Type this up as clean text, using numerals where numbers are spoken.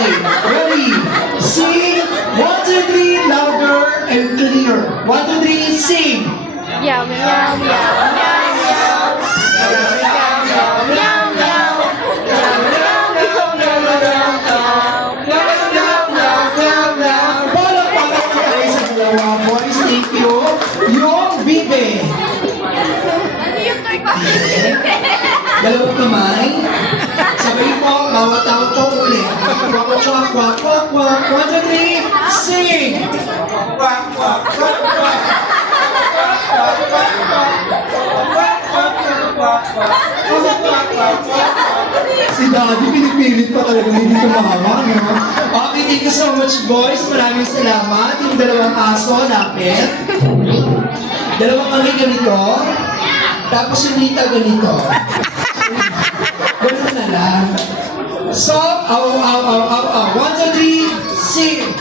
Okay, ready? Sing. 1, 2, 3, louder and clear. 1, 2, 3, sing. Meow, meow, meow, meow, meow. Meow, meow, meow, meow. Palakpakan ko kayo sa dalawa, boys. Thank you. Yung bibe. Dalawang kamay. Sabay po, bawat tao po ulit. Kwak, kwak, kwak, kwak, kwak. 1, 2, 3, sing! Si Daddy, pinipilit pa talaga hindi tumawa, no? Okay, thank you so much, boys. Maraming salamat. Yung dalawang aso, lapit. Dalawang kami ganito. Tapos yung Nita ganito. Ganun na lang. So, aw, aw, aw, aw, aw. 1, 2, 3, sing!